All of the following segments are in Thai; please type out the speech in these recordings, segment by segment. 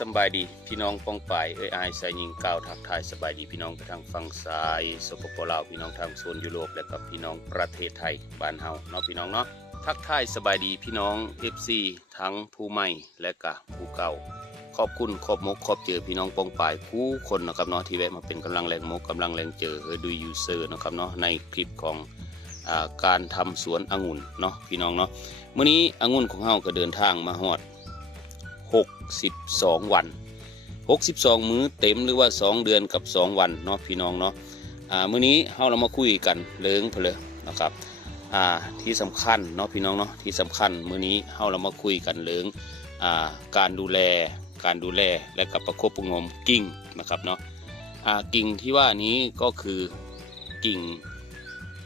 สบายดีพี่น้องป้องปายเอ้ยอายสายยิงกล่าวทักทายสบายดีพี่น้องทางฝั่งซ้ายสปปลาวพี่น้องทางโซนยุโรปและกับพี่น้องประเทศไทยบ้านเฮาเนาะพี่น้องเนาะทักทายสบายดีพี่น้อง FC ทั้งผู้ใหม่และกะผู้เก่าขอบคุณขอบมกขอบเจอพี่น้องป้องปายผู้คนนะครับเนาะที่แวะมาเป็นกำลังแรงมกกำลังแรงเจอเออดูยูเซอร์นะครับเนาะในคลิปของการทำสวนองุ่นเนาะพี่น้องเนาะมื้อนี้องุ่นของเฮาก็เดินทางมาฮอด 62 วัน 62 มื้อเต็มหรือว่า 2 เดือนกับ 2 วันเนาะพี่น้องเนาะอ่ามื้อนี้เฮาเรามาคุยกันเลิงเพนเลนะครับอ่าที่สำคัญเนาะพี่น้องเนาะที่สำคัญมื้อนี้เฮาเรามาคุยกันเลิงอ่าการดูแลการดูแลและกับประคบประงมกิ่งนะครับเนาะอ่ากิ่งที่ว่านี้ก็คือกิ่ง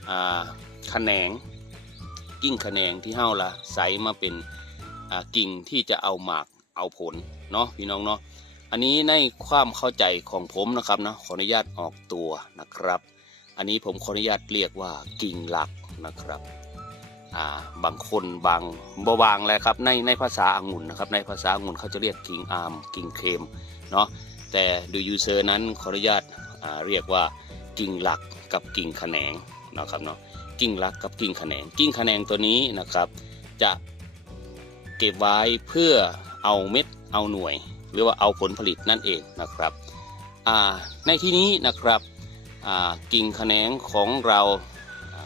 อ่าขแขนงกิ่งขแขนงที่เฮาละใสมาเป็นกิ่งที่จะเอาหมาก เอาผลเนาะพี่น้องเนาะอันนี้ในความเข้าใจของผมนะครับนะขออนุญาตออกตัวนะครับ อันนี้ผมขออนุญาตเรียกว่ากิ่งหลักนะครับอ่าบางคนบางบวางแหละครับในในภาษาอังุ่นนะครับในภาษาอังุ่นเขาจะเรียกกิ่งอาร์มกิ่งเคมเนาะแต่ดูยูเซอร์นั้นขออนุญาตอ่าเรียกว่ากิ่งหลักกับกิ่งแขนงนะครับเนาะกิ่งหลักกับกิ่งแขนง กิ่งแขนงตัวนี้นะครับ จะเก็บไว้เพื่อ เอาเม็ดเอาหน่วย หรือว่าเอาผลผลิตนั่นเองนะครับในที่นี้นะครับกิ่งแขนงของเรา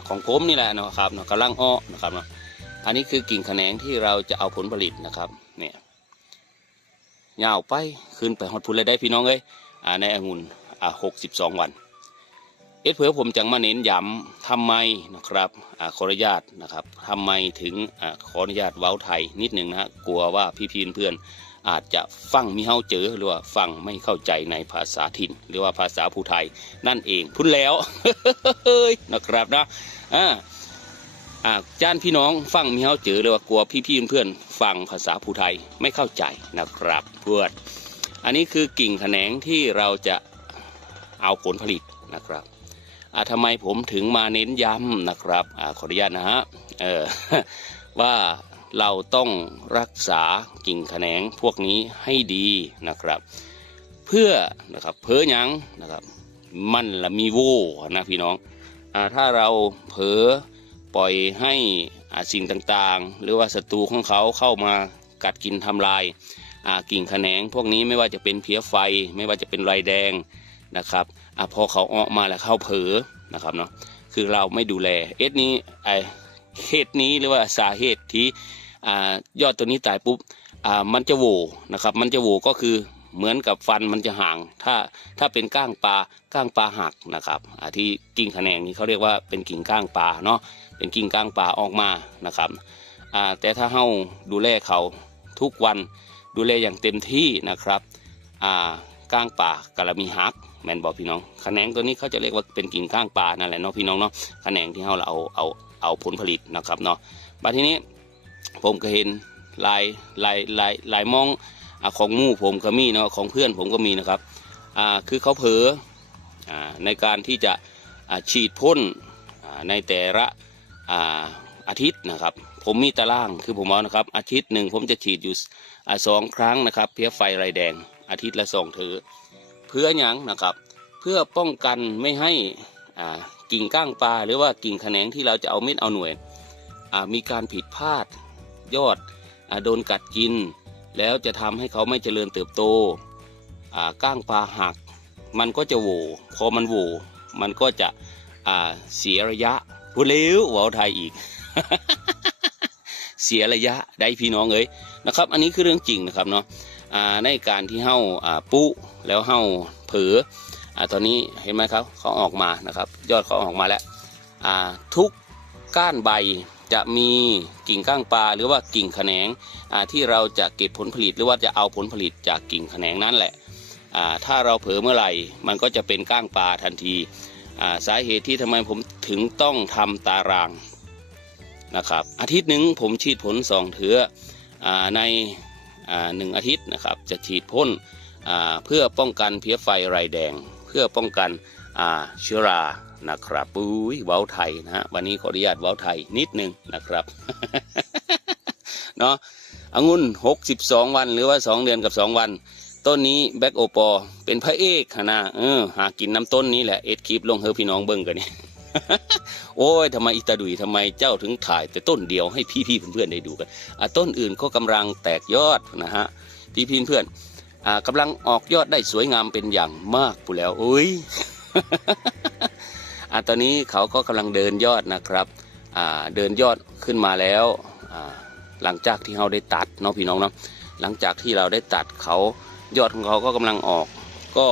ของผมนี่แหละนะครับเนาะกำลังอ้อนะครับเนาะอันนี้คือกิ่งแขนงที่เราจะเอาผลผลิตนะครับเนี่ยยาวไปขึ้นไปฮอดพุนเลยได้พี่น้องเอ้ยในองุ่นหกสิบสองวัน เอสเพื่อผมจังมาเน้นย้ำทำไมนะครับอขออนุญาตนะครับทำไมถึงอขออนุญาตเว้าไทยนิดหนึ่งนะกลัวว่าพี่พีเพื่อนอาจจะฟังมีเฮาเจอหรือว่าฟังไม่เข้าใจในภาษาถิ่น หรือว่าภาษาผู้ไทยนั่นเองพุ่นแล้วนะครับนะอ่าอ่าจ้านพี่น้องฟังมีเฮาเจอหรือว่ากลัวพี่พีเพื่อนฟังภาษาผู้ไทยไม่เข้าใจนะครับเพื่อนอันนี้คือกิ่งแขนงที่เราจะเอาผลผลิตนะครับ ทำไมผมถึงมาเน้นย้ำนะครับอขออนุญาตนะฮะเออว่าเราต้องรักษากิ่งแขนงพวกนี้ให้ดีนะครับ เพื่อนะครับเพ้อหยังนะครับมันละมีโวนะพี่น้องอถ้าเราเผลอปล่อยให้อ่าสิ่งต่างๆ หรือว่าศัตรูของเขาเข้ามากัดกินทำลายกิ่งแขนง พวกนี้ไม่ว่าจะเป็นเพี้ยไฟไม่ว่าจะเป็นไรแดงนะครับ อะพอเขาออกมาแล้วเขาเผลอนะครับเนาะคือเราไม่ดูแลเอ็ดนี้ไอเหตุนี้หรือว่าสาเหตุที่ยอดตัวนี้ตายปุ๊บมันจะโหวนะครับมันจะโหวก็คือเหมือนกับฟันมันจะห่าง ถ้าถ้าเป็นก้างปลาก้างปลาหักนะครับที่กิ่งแขนงนี้เขาเรียกว่าเป็นกิ่งก้างปลาเนาะเป็นกิ่งก้างปลาออกมานะครับแต่ถ้าเฮาดูแลเขาทุกวันดูแลอย่างเต็มที่นะครับก้างป่ากะละมีหัก แมนบอกพี่น้องแขนงตัวนี้เขาจะเรียกว่าเป็นกิ่งก้างปลานั่นแหละเนาะพี่น้องเนาะแขนงที่เราเอาเอาเอาผลผลิตนะครับเนาะบัดทีนี้ผมก็เห็นลายลายลายลายมองอของมู่ผมก็มีเนาะของเพื่อนผมก็มีนะครับอ่าคือเขาเผลออ่าในการที่จะอ่าฉีดพ่นอ่าในแต่ละอ่าอาทิตย์นะครับ ผมมีตารางคือผมเอานะครับ อาทิตย์หนึ่งผมจะฉีดอยู่อ่าสองครั้งนะครับ เพี้ยไฟไรแดงอาทิตย์ละสองเถือ พื่อหยังนะครับ เพื่อป้องกันไม่ให้กิ่งก้างปลาหรือว่ากิ่งแขนงที่เราจะเอาเม็ดเอาหน่วย มีการผิดพลาดยอดอโดนกัดกิน แล้วจะทำให้เขาไม่เจริญเติบโตก้างปลาหัก มันก็จะโหวพอมันโหวมันก็จะเสียระยะพูดเร็วว่าวไทยอีก เสียระยะได้พี่น้องเอ้ยนะครับ อันนี้คือเรื่องจริงนะครับเนาะ ในการที่เห่าปุแล้วเห่าเผลออตอนนี้เห็นไหมครับเขาออกมานะครับ ยอดเขาออกมาแล้วทุกก้านใบจะมีกิ่งก้างปลาหรือว่ากิ่งแขนงที่เราจะเก็บผลผลิตหรือว่าจะเอาผลผลิตจากกิ่งแขนงนั้นแหละถ้าเราเผลอเมื่อไหร่ มันก็จะเป็นก้างปลาทันทีาสาเหตุที่ทำไมผมถึงต้องทำตารางนะครับ อาทิตย์หนึ่งผมฉีดผลสองเถืออใน หนึ่งอาทิตย์นะครับ จะฉีดพ่นเพื่อป้องกันเพี้ยไฟไรแดง เพื่อป้องกันเชื้อรานะครับปุ้ยเว้าไทยนะฮะวันนี้ขออนุญาตเว้าไทยนิดนึงนะครับเนาะองุ่น62 วันหรือว่า 2 เดือนกับ 2 วัน ต้นนี้แบ็กโอปอเป็นพระเอกนนะเออหากินน้ำต้นนี้แหละเอ็ดคลิปลงเฮอพี่น้องเบิ่งกันนี่ โอ้ยทำไมอิตาดุยทำไมเจ้าถึงถ่าย แต่ต้นเดียวให้พี่ๆเพื่อนๆได้ดูกันต้นอื่นก็กำลังแตกยอดนะฮะพี่ๆเพื่อนกำลังออกยอดได้สวยงามเป็นอย่างมากปูแล้วอุ้ยอตอนนี้เขาก็กำลังเดินยอดนะครับเดินยอดขึ้นมาแล้วหลังจากที่เราได้ตัดเนาะพี่น้องเนาะหลังจากที่เราได้ตัดเขายอดของเขาก็กำลังออก ก็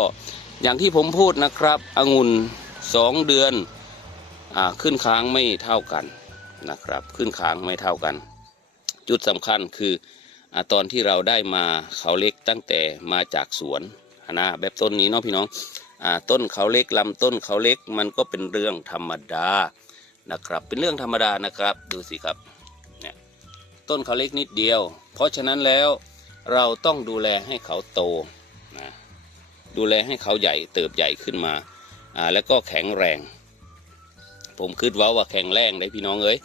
อย่างที่ผมพูดนะครับองุ่นสองเดือน ขึ้นค้างไม่เท่ากันนะครับ ขึ้นค้างไม่เท่ากัน จุดสำคัญคืออตอนที่เราได้มาเขาเล็กตั้งแต่มาจากสวนนะแบบต้นนี้เนาะพี่น้องอต้นเขาเล็กลำต้นเขาเล็กมันก็เป็นเรื่องธรรมดานะครับ เป็นเรื่องธรรมดานะครับดูสิครับเนี่ยต้นเขาเล็กนิดเดียว เพราะฉะนั้นแล้วเราต้องดูแลให้เขาโตนะดูแลให้เขาใหญ่เติบใหญ่ขึ้นมาแล้วก็แข็งแรง ผมคิดว่าว่าแข็งแรงได้พี่น้องเอ้ย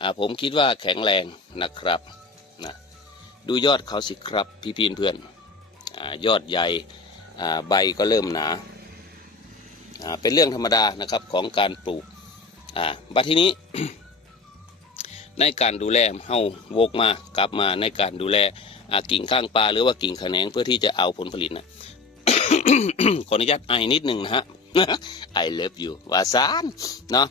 อ่าผมคิดว่าแข็งแรงนะครับนะดูยอดเขาสิครับพี่พี่เพื่อนอ่ายอดใหญ่อ่าใบก็เริ่มหนาอ่าเป็นเรื่องธรรมดานะครับของการปลูกอ่าบัดทีนี้ ในการดูแลเฮาวกมากลับมาในการดูแลอ่ากิ่งข้างปลาหรือว่ากิ่งแขนงเพื่อที่จะเอาผลผลิตนะขออนุญาตไอนิดหนึ่งนะฮะ I love you วาซานเนาะ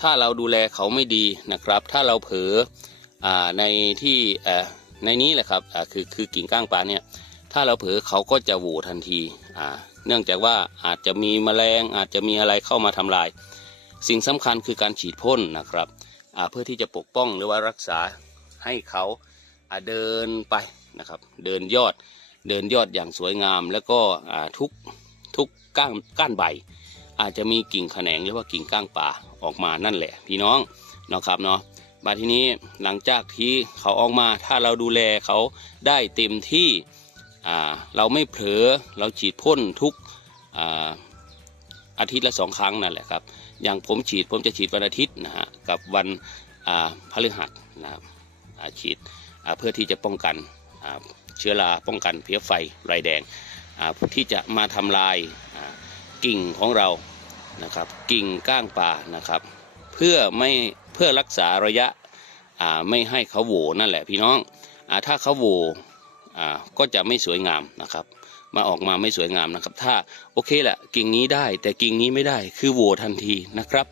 ถ้าเราดูแลเขาไม่ดีนะครับ ถ้าเราเผลออ่าในที่อ่อในนี้แหละครับอ่าคือคือกิ่งก้างปลาเนี่ย ถ้าเราเผลอเขาก็จะโหวทันทีอ่าเนื่องจากว่าอาจจะมีแมลงอาจจะมีอะไรเข้ามาทำลาย สิ่งสำคัญคือการฉีดพ่นนะครับอ่าเพื่อที่จะปกป้องหรือว่ารักษาให้เขาอ่าเดินไปนะครับ เดินยอดเดินยอดอย่างสวยงามแล้วก็อ่าทุก ทุกก้านก้านใบ อาจจะมีกิ่งแขนงหรือว่ากิ่งก้างป่าออกมานั่นแหละ พี่น้องเนาะครับเนาะมาทีนี้หลังจากที่เขาออกมาถ้าเราดูแลเขาได้เต็มที่เราไม่เผลอเราฉีดพ่นทุกอาอาทิตย์ละสองครั้งนั่นแหละครับ อย่างผมฉีดผมจะฉีดวันอาทิตย์นะฮะกับวันพฤหัสนะครับฉีดเพื่อที่จะป้องกันเชื้อราป้องกันเพี้ยไฟไรแดง ที่จะมาทำลายกิ่งของเรานะครับกิ่งก้างป่านะครับ เพื่อไม่เพื่อรักษาระยะไม่ให้เขาโหวนั่นแหละพี่น้องอถ้าเขาโหวอ่าก็จะไม่สวยงามนะครับ มาออกมาไม่สวยงามนะครับ ถ้าโอเคแหละกิ่งนี้ได้ แต่กิ่งนี้ไม่ได้คือโหวทันทีนะครับ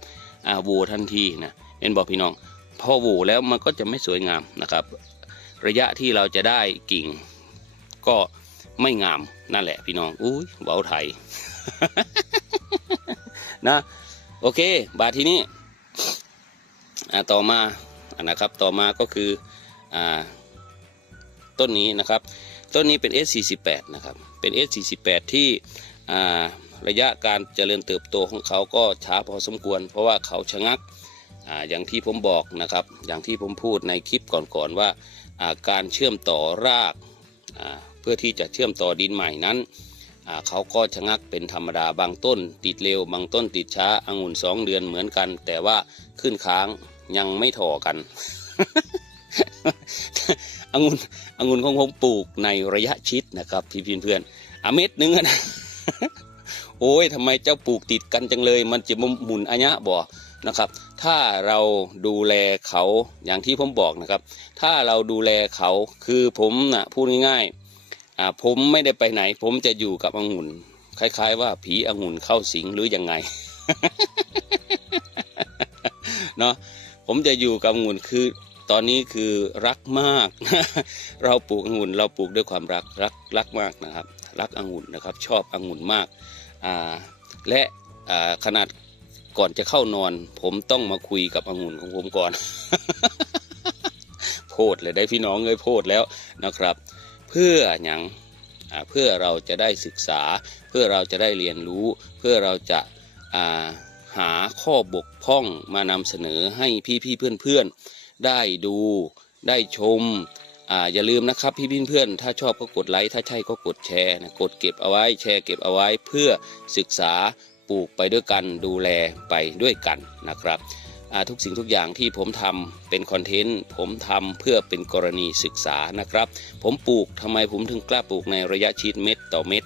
โหวทันทีนะเป็นบอกพี่น้องพอโหวแล้วมันก็จะไม่สวยงามนะครับ ระยะที่เราจะได้กิ่งก็ ไม่งามนั่นแหละพี่น้องอุ้ยเบาไทยนะโอเค บาททีนี้ต่อมาอ่านะครับต่อมาก็คืออต้นนี้นะครับ ต้นนี้เป็น S48 นะครับเป็น S48 ที่อ่ระยะการเจริญเติบโตของเขาก็ช้าพอสมควร เพราะว่าเขาชะงักออย่างที่ผมบอกนะครับ อย่างที่ผมพูดในคลิปก่อนๆว่าการเชื่อมต่อรากา เพื่อที่จะเชื่อมต่อดินใหม่นั้น เขาก็ชะงักเป็นธรรมดาบางต้น ติดเร็วบางต้นติดช้าองุ่นสองเดือนเหมือนกัน แต่ว่าขึ้นค้างยังไม่ถ่อกันองุ่นองุ่นของผมปลูกในระยะชิดนะครับพี่เพื่อนๆอะเม็ดหนึงนะโอ้ยทำไมเจ้าปลูกติดกันจังเลย มันจะหมุนอัญะบ่นะครับ ถ้าเราดูแลเขาอย่างที่ผมบอกนะครับ ถ้าเราดูแลเขาคือผมนะพูดง่ายๆ อ่าผมไม่ได้ไปไหน ผมจะอยู่กับองุ่น คล้าย ๆ ว่าผีองุ่นเข้าสิงหรือยังไง เนาะผมจะอยู่กับองุ่นคือตอนนี้คือรักมาก เราปลูกองุ่นเราปลูกด้วยความรักรักรักมากนะครับ รักองุ่นนะครับ ชอบองุ่นมากอ่าและอ่าขนาดก่อนจะเข้านอน ผมต้องมาคุยกับองุ่นของผมก่อน โพดเลยได้พี่น้องเลยโพดแล้วนะครับ เพื่ออย่างเพื่อเราจะได้ศึกษา เพื่อเราจะได้เรียนรู้ เพื่อเราจะาหาข้อบกพร่องมานำเสนอให้พี่ๆเพื่อนๆได้ดูได้ชมออย่าลืมนะครับพี่เพื่อนถ้าชอบก็กดไลค์ถ้าใช่ก็กดแชร์นะกดเก็บเอาไว้แชร์เก็บเอาไว้เพื่อศึกษาปลูกไปด้วยกันดูแลไปด้วยกันนะครับ ทุกสิ่งทุกอย่างที่ผมทำเป็นคอนเทนต์ผมทำเพื่อเป็นกรณีศึกษานะครับ ผมปลูกทำไมผมถึงกล้าปลูกในระยะชีดเม็ดต่อเม็ด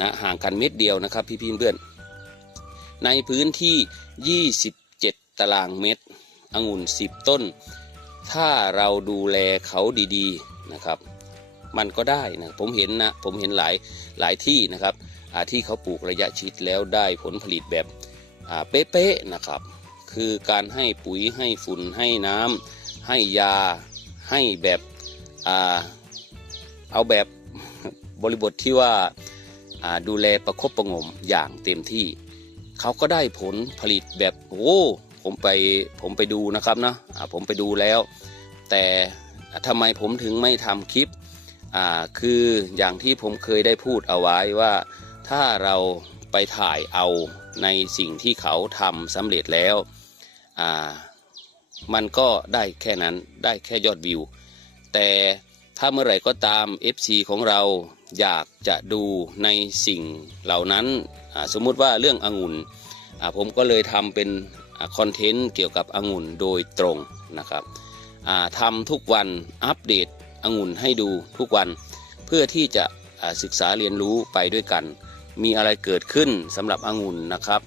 นะห่างกันเม็ดเดียวนะครับพี่พี่เพื่อนในพื้นที่ 27 ตารางเมตรองุ่น 10 ต้น ถ้าเราดูแลเขาดีๆนะครับ มันก็ได้นะผมเห็นนะผมเห็นหลายหลายที่นะครับที่เขาปลูกระยะชิดแล้วได้ผลผลิตแบบเป๊ะๆนะครับ คือการให้ปุ๋ยให้ฝุ่นให้น้ำให้ยาให้แบบอ่าเอาแบบบริบทที่ว่าาดูแลประคบประงมอย่างเต็มที่ เขาก็ได้ผลผลิตแบบโอ้ผมไปผมไปดูนะครับเนาะผมไปดูแล้ว แต่ทำไมผมถึงไม่ทำคลิปคืออย่างที่ผมเคยได้พูดเอาไว้ว่าถ้าเราไปถ่ายเอาในสิ่งที่เขาทำสำเร็จแล้ว อ่ามันก็ได้แค่นั้นได้แค่ยอดวิว แต่ถ้าเมื่อไหร่ก็ตาม FC ของเราอยากจะดูในสิ่งเหล่านั้นสมมุติว่าเรื่ององุ่นผมก็เลยทำเป็นคอนเทนต์เกี่ยวกับองุ่นโดยตรงนะครับทำทุกวันอัปเดตองุ่นให้ดูทุกวัน เพื่อที่จะศึกษาเรียนรู้ไปด้วยกัน มีอะไรเกิดขึ้นสำหรับองุ่นนะครับ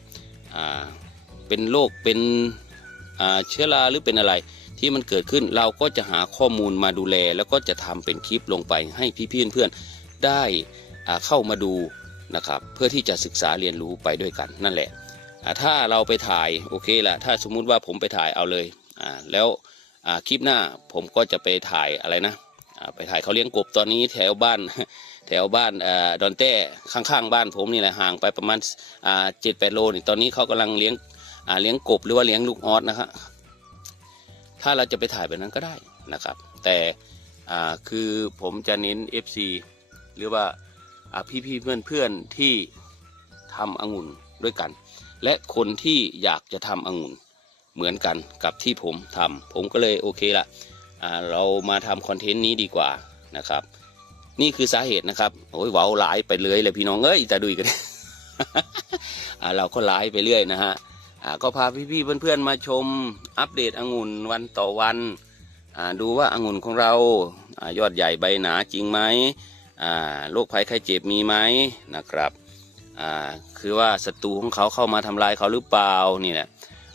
เป็นโรคเป็น เชื้อราหรือเป็นอะไร ที่มันเกิดขึ้นเราก็จะหาข้อมูลมาดูแล แล้วก็จะทำเป็นคลิปลงไปให้พี่ๆเพื่อนๆได้อ่าเข้ามาดูนะครับเพื่อที่จะศึกษาเรียนรู้ไปด้วยกันนั่นแหละถ้าเราไปถ่ายโอเคละถ้าสมมุติว่าผมไปถ่ายเอาเลยแล้วคลิปหน้าผมก็จะไปถ่ายอะไรนะไปถ่ายเขาเลี้ยงกบตอนนี้แถวบ้านแถวบ้านอดอนแต้ข้างๆบ้านผมนี่แหละห่างไปประมาณเจ็ดแปดโลนี่ตอนนี้เขากำลังเลี้ยง เลี้ยงกบหรือว่าเลี้ยงลูกออสนะครับถ้าเราจะไปถ่ายแบบนั้นก็ได้นะครับ แต่คือผมจะเน้น FC หรือว่าอ่พี่ๆเพื่อนที่ทำองุ่นด้วยกัน และคนที่อยากจะทำองุ่นเหมือนกันกับที่ผมทำผมก็เลยโอเคละเรามาทำคอนเทนต์นี้ดีกว่านะครับ นี่คือสาเหตุนะครับโอ้ยเว้าหลายไปเลยเลยพี่น้องเอ้ยแต่ดูอีกกันอ่าเราก็ไลฟ์ไปเรื่อยนะฮะ ก็พาพี่ๆเพื่อนๆมาชมอัปเดตองุ่นวันต่อวัน ดูว่าองุ่นของเรายอดใหญ่ใบหนาจริงไหมโรคภัยไข้เจ็บมีไหมนะครับคือว่าศัตรูของเขาเข้ามาทำลายเขาหรือเปล่านี่แหละ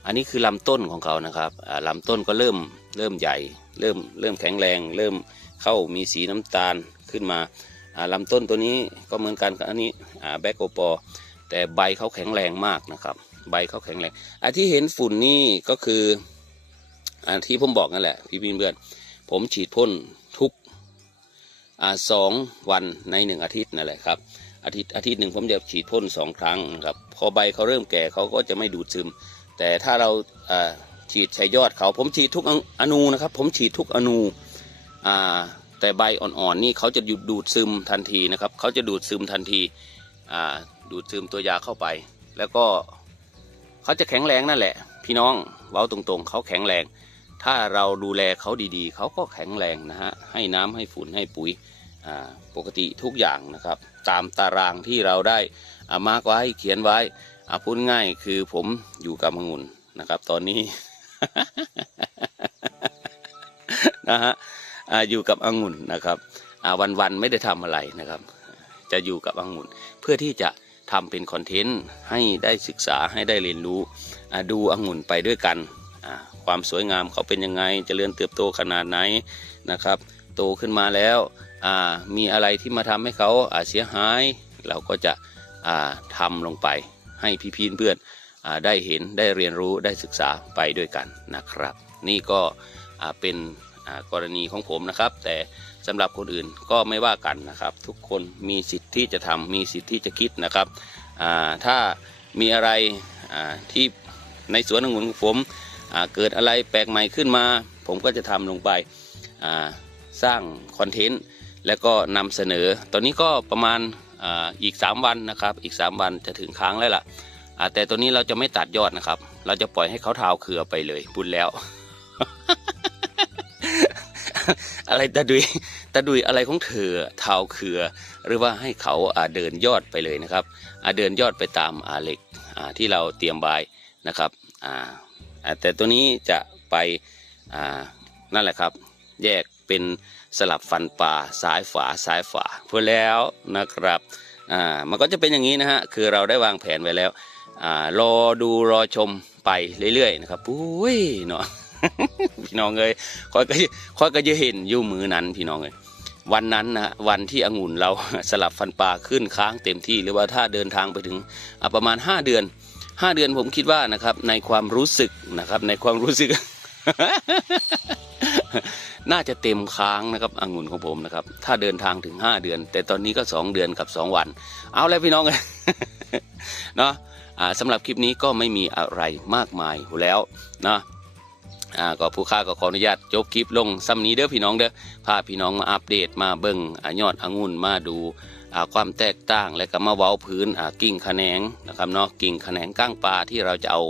อันนี้คือลำต้นของเขานะครับอ่าลำต้นก็เริ่มเริ่มใหญ่ เริ่มเริ่มแข็งแรง เริ่มเข้ามีสีน้ำตาลขึ้นมาอ่าลำต้นตัวนี้ก็เหมือนกันกับอันนี้แบกโอปอแต่ใบเขาแข็งแรงมากนะครับ ใบเขาแข็งแรงอันที่เห็นฝุ่นนี่ก็คืออันที่ผมบอกนั่นแหละ พี่พี่เพื่อนผมฉีดพ่นทุกอสองวันในหนึ่งอาทิตย์นั่นแหละครับอาทิตย์อาทิตย์หนึ่งผมจะฉีดพ่นสองครั้งนะครับพอใบเขาเริ่มแก่เขาก็จะไม่ดูดซึม แต่ถ้าเราฉีดใช้ยอดเขา ผมฉีดทุกอนูนะครับ ผมฉีดทุกอนูอแต่ใบอ่อนๆนี่เขาจะหยุดดูดซึมทันทีนะครับเขาจะดูดซึมทันทีดูดซึมตัวยาเข้าไป แล้วก็ เขาจะแข็งแรงนั่นแหละ พี่น้องเว้าตรงๆ เขาแข็งแรง ถ้าเราดูแลเขาดีๆ เขาก็แข็งแรงนะฮะให้น้ำให้ฝุ่นให้ปุ๋ยปกติทุกอย่างนะครับ ตามตารางที่เราได้อ่ามาร์กไว้เขียนไว้อพูดง่ายคือผมอยู่กับองุ่นนะครับ ตอนนี้นะฮะออยู่กับองุ่นนะครับวันๆไม่ได้ทำอะไรนะครับ จะอยู่กับองุ่นเพื่อที่จะ ทำเป็นคอนเทนต์ให้ได้ศึกษาให้ได้เรียนรู้ดูองุ่นไปด้วยกัน ความสวยงามเขาเป็นยังไงจเจริญเติบโตขนาดไหนนะครับ โตขึ้นมาแล้วมีอะไรที่มาทำให้เขาเสียหาย เราก็จะอ่าทำลงไปให้พี่ๆเพื่อนอ่าได้เห็นได้เรียนรู้ได้ศึกษาไปด้วยกันนะครับ นี่ก็เป็นกรณีของผมนะครับ แต่ สำหรับคนอื่นก็ไม่ว่ากันนะครับ ทุกคนมีสิทธิ์ที่จะทำมีสิทธิ์ที่จะคิดนะครับถ้ามีอะไรที่ในสวนองุ่นของผมเกิดอะไรแปลกใหม่ขึ้นมา ผมก็จะทำลงไปสร้างคอนเทนต์แล้วก็นำเสนอ ตอนนี้ก็ประมาณอ,อีก 3 วันนะครับ อีก 3 วันจะถึงค้างแล้วล่ะแต่ตัวนี้เราจะไม่ตัดยอดนะครับ เราจะปล่อยให้เขาเท้าเครือไปเลยบุญแล้ว อะไรตาดุยตาดุยอะไรของเธอเท้าเคือ หรือว่าให้เขาอาเดินยอดไปเลยนะครับอาเดินยอดไปตามอาเหล็กที่เราเตรียมไว้นะครับแต่ตัวนี้จะไปนั่นแหละครับแยกเป็นสลับฟันปลาซ้ายฝาซ้ายฝาเพื่อแล้วนะครับอ่ามันก็จะเป็นอย่างนี้นะฮะคือเราได้วางแผนไว้แล้วอ่ารอดูรอชมไปเรื่อยๆนะครับอุ้ยเนาะ พี่น้องเอ้ยคอยก็คอยก็จะเห็นอยู่มือนั้นพี่น้องเอ้ยวันนั้นนะวันที่องุ่นเราสลับฟันปลาขึ้นค้างเต็มที่หรือว่าถ้าเดินทางไปถึงประมาณ 5 เดือน 5 เดือนผมคิดว่านะครับ ในความรู้สึกนะครับ ในความรู้สึก น่าจะเต็มค้างนะครับองุ่นของผมนะครับ ถ้าเดินทางถึง 5 เดือน แต่ตอนนี้ก็ 2 เดือนกับ 2 วัน เอาแล้วพี่น้องเลยนาะสำหรับคลิปนี้ก็ไม่มีอะไรมากมายแล้วนะ อ่าก็ผู้ค่าก็ขออนุญาตจบคลิปลงซ้ำนี้เด้อพี่น้องเด้อพาพี่น้องมาอัปเดตมาเบิ่งอยอดองุ่นมาดูความแตกต่างและก็มาเว้าพื้นกิ่งแหนงนะครับเนาะกิ่งแหนงก้างปลาที่เราจะเอา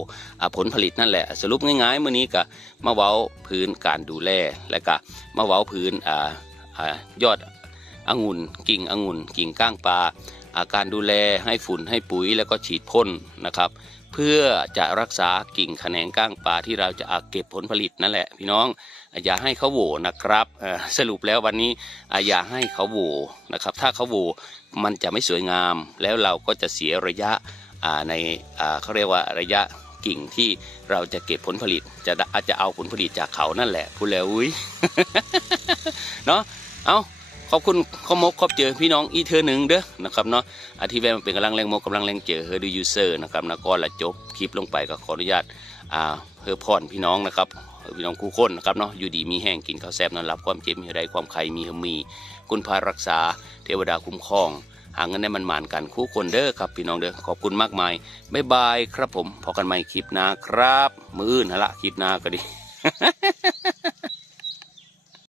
ผลผลิตนั่นแหละ สรุปง่ายๆมื้อนี้ก็มาเว้าพื้นการดูแลและก็มาเว้าพื้นยอดองุ่นกิ่งองุ่นกิ่งก้างปลาการดูแลให้ฝุ่นให้ปุ๋ยแล้วก็ฉีดพ่นนะครับ เพื่อจะรักษากิ่งแขนงก้างปลาที่เราจะอาเก็บผลผลิตนั่นแหละ พี่น้องอย่าให้เขาโหวนะครับสรุปแล้ววันนี้อย่าให้เขาโหวนะครับ ถ้าเขาโหวมันจะไม่สวยงาม แล้วเราก็จะเสียระยะในเขาเรียกว่าระยะกิ่งที่เราจะเก็บผลผลิต จะอาจจะเอาผลผลิตจากเขานั่นแหละพูดแล้วอุ้ยเนาะเอา ขอบคุณข้อมกขอบเจอพี่น้องอีเธอหนึ่งเด้อนะครับเนาะอาที่แวะมาเป็นกำลังแรงมกกำลังแรงเจอเฮอดูยูเซอร์นะครับนะก็ละจบคลิปลงไปก็ขออนุญาตอ่าเฮอร์พรพี่น้องนะครับพี่น้องคู่คนนะครับเนาะอยู่ดีมีแห้งกินข้าวแซ่บนอนหลับความเจ็บมีอะไรความใครมีเฮอมีคุณพารักษา เทวดาคุ้มครอง หาเงินได้มันหมานกันคู่คนเด้อครับ พี่น้องเด้อขอบคุณมากมายบ๊ายบายครับผมพอกันใหม่คลิปหน้าครับ มืออื่นนนละคลิปหน้าก็ดี